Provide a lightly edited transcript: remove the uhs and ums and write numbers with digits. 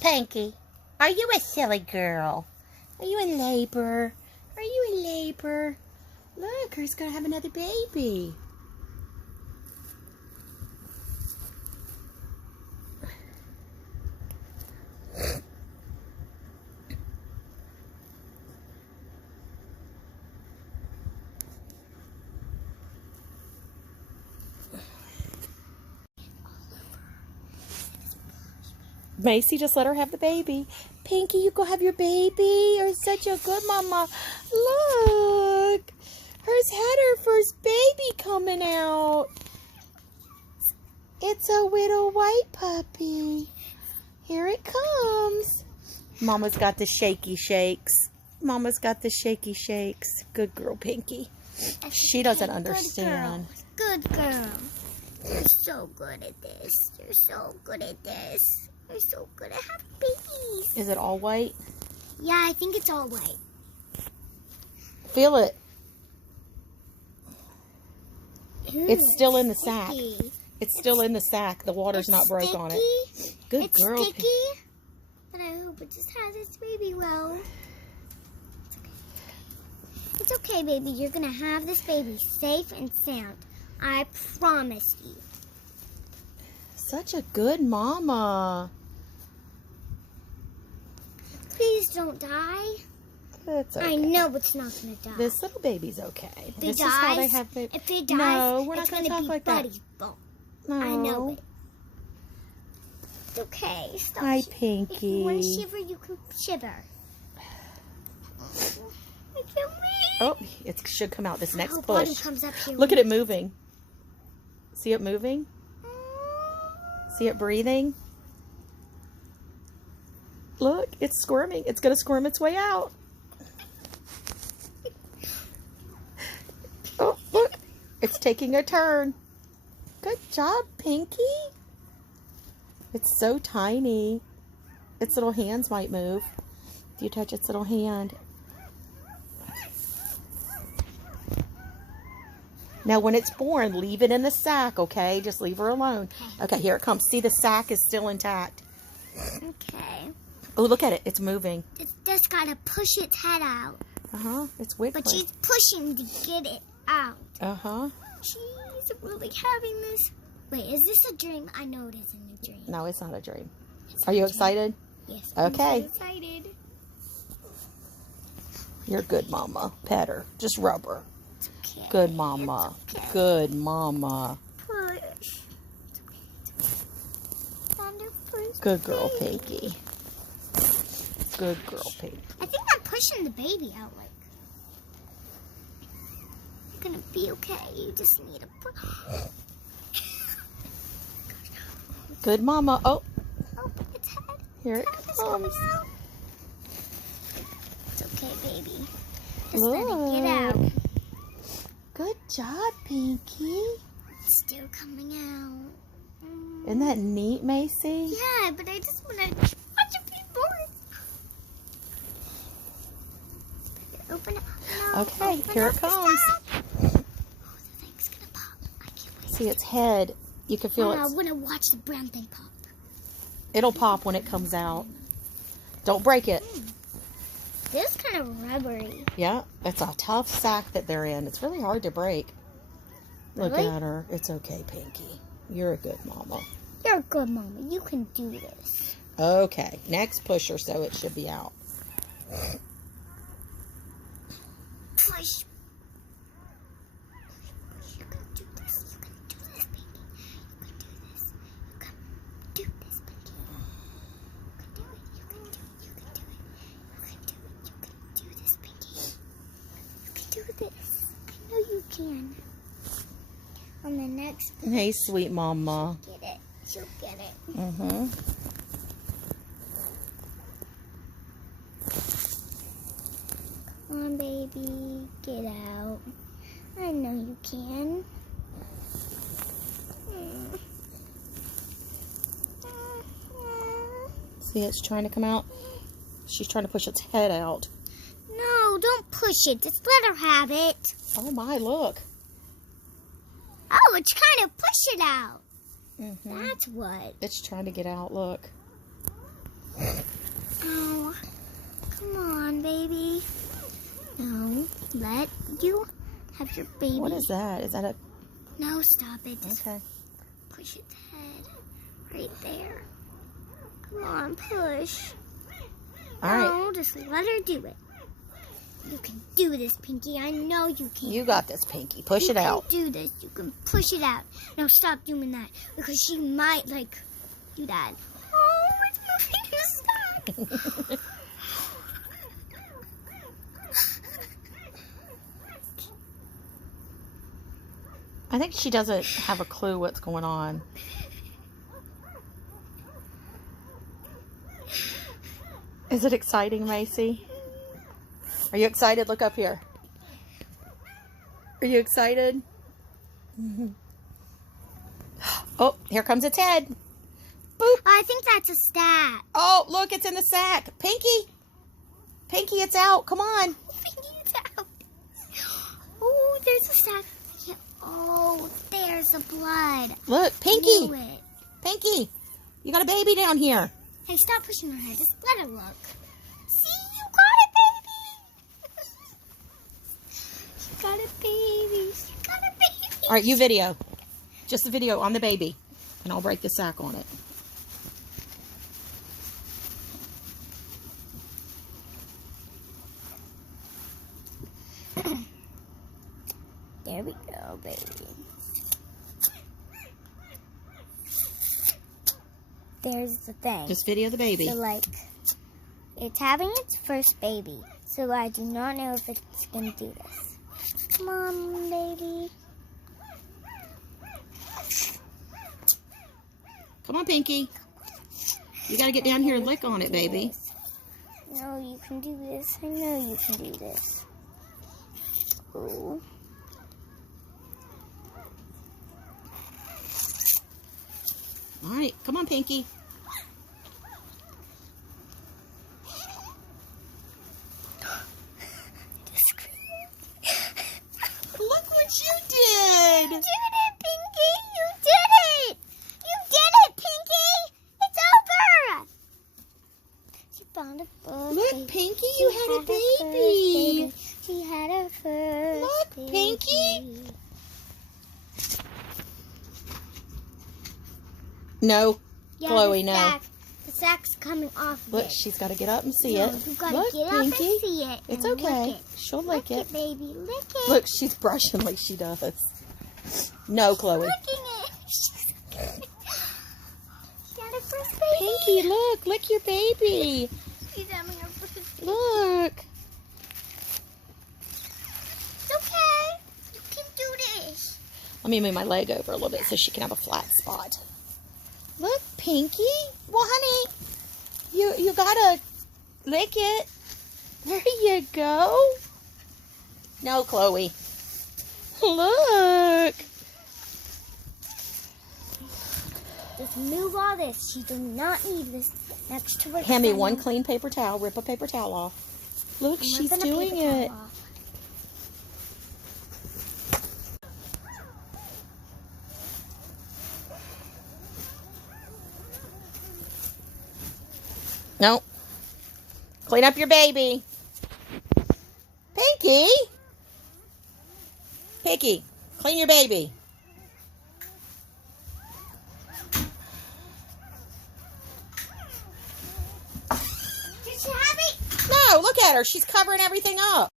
Pinky, are you a silly girl? Are you in labor? Are you in labor? Look, her's gonna have another baby. Macy, just let her have the baby. Pinky, you go have your baby. You're such a good mama. Look, her's had her first baby coming out. It's a little white puppy. Here it comes. Mama's got the shaky shakes. Mama's got the shaky shakes. Good girl, Pinky. She doesn't understand. Good girl. You're so good at this. You're so good at this. You're so good at having babies. Is it all white? Yeah, I think it's all white. Feel it. Ooh, It's still in the sack. sticky. It's still in the sack. The water's not broke on it. Good It's girl. sticky, but I hope it just has its baby well. It's okay, baby. You're going to have this baby safe and sound. I promise you. Such a good mama. Please don't die. It's okay. I know it's not going to die. This little baby's okay. If it This dies, is how they have babies. if it dies, No, we're not it's going to gonna talk be like that. Buddy's fault. No. I know it. It's okay. Stop. Hi, If you Pinky. want to shiver, you can shiver. I can't wait. Oh, it should come out this next Oh, Buddy push. comes up here. Look at it moving. See it moving? See it breathing? Look, it's squirming. It's going to squirm its way out. Oh, look. It's taking a turn. Good job, Pinky. It's so tiny. Its little hands might move. If you touch its little hand. Now, when it's born, leave it in the sack, okay? Just leave her alone. Okay, here it comes. See, the sack is still intact. Okay. Oh, look at it. It's moving. It's just got to push its head out. Uh-huh. It's wiggling. But she's pushing to get it out. Uh-huh. She's really having this. Wait, is this a dream? I know it isn't a dream. No, it's not a dream. It's Are a you dream. excited? Yes. Okay. I'm so excited. You're a good mama. Pet her. Just rub her. It's okay. Good mama. It's okay. Good mama. Push. It's okay. It's okay. Time to push Good the girl, baby. Pinky. Good girl, Pinky. I think I'm pushing the baby out like. You're gonna be okay. You just need a push. Good mama. Oh, Oh, its head. here it Its head is coming comes. out. It's okay, baby. Just let it get out. Look. Good job, Pinky. It's still coming out. Isn't that neat, Macy? Yeah, but I just want to watch it be born. Open it. No, Okay, open here up it the comes. sack. Oh, the thing's gonna pop. I can't wait. See its head. You can feel I it. want to watch the brown thing pop. It'll pop when it comes out. Don't break it. This is kind of rubbery. Yeah, it's a tough sack that they're in. It's really hard to break. Look Really? at her. It's okay, Pinky. You're a good mama. You're a good mama. You can do this. Okay, next pusher, so it should be out. Push. You can do this. You can do this, baby. You can do this. You can do this, baby. You can do it. You can do it. You can do it. You can do it. You can do this, baby. You can do this. I know you can. On the next, Hey, sweet mama. get it. She'll get it. Mm-hmm. Come on, baby. Get out. I know you can. See, it's trying to come out. She's trying to push its head out. No, don't push it. Just let her have it. Oh my, look. Oh, it's trying to push it out. Mm-hmm. That's what. It's trying to get out, look. you have your baby. What is that? Is that a... No, stop it. Just Okay. push its head right there. Come on, push. All right. No, just let her do it. You can do this, Pinky. I know you can. You got this, Pinky. Push it out. You can do this. You can push it out. Now stop doing that because she might do that. Oh, it's moving too slow. I think she doesn't have a clue what's going on. Is it exciting, Macy? Are you excited? Look up here. Are you excited? Oh, here comes its head. Boop. I think that's a stat. Oh, look, it's in the sack. Pinky. Pinky, it's out. Come on. Pinky, it's out. Oh, there's a stat. Yeah. Oh, there's the blood. Look, Knew Pinky. it. Pinky, you got a baby down here. Hey, stop pushing her head. Just let her look. See, you got it, baby. She got a baby. She got a baby. All right, you video. Just the video on the baby. And I'll break the sack on it. There we go, baby. There's the thing. Just video the baby. So, it's having its first baby. So, I do not know if it's going to do this. Come on, baby. Come on, Pinky. You got to get down here and lick on it, baby. No, you can do this. I know you can do this. Ooh. All right, come on, Pinky. Look what you did. You did it, Pinky! You did it! You did it, Pinky! It's over! She found a first Look, baby. Pinky, She you had a her first baby. She had her first Look, baby. Pinky. No, Yeah, Chloe, the no. sack. The sack's coming off of Look, it. she's got to get up and see No, it. you gotta Look, get up Pinky. and see it. It's and okay. Lick it. She'll lick it. baby. Lick it. Look, she's brushing like she does. No, Chloe. Licking it. She had her first baby. Pinky, look. Lick your baby. She's having her first baby. Look. It's okay. You can do this. Let me move my leg over a little bit so she can have a flat spot. Look, Pinky. Well, honey, you gotta lick it. There you go. No, Chloe. Look. Just move all this. She does not need this next to her. Hand me one clean paper towel. Rip a paper towel off. Look, she's doing it. No. Clean up your baby. Pinky. Pinky, clean your baby. Did she have it? No, look at her. She's covering everything up.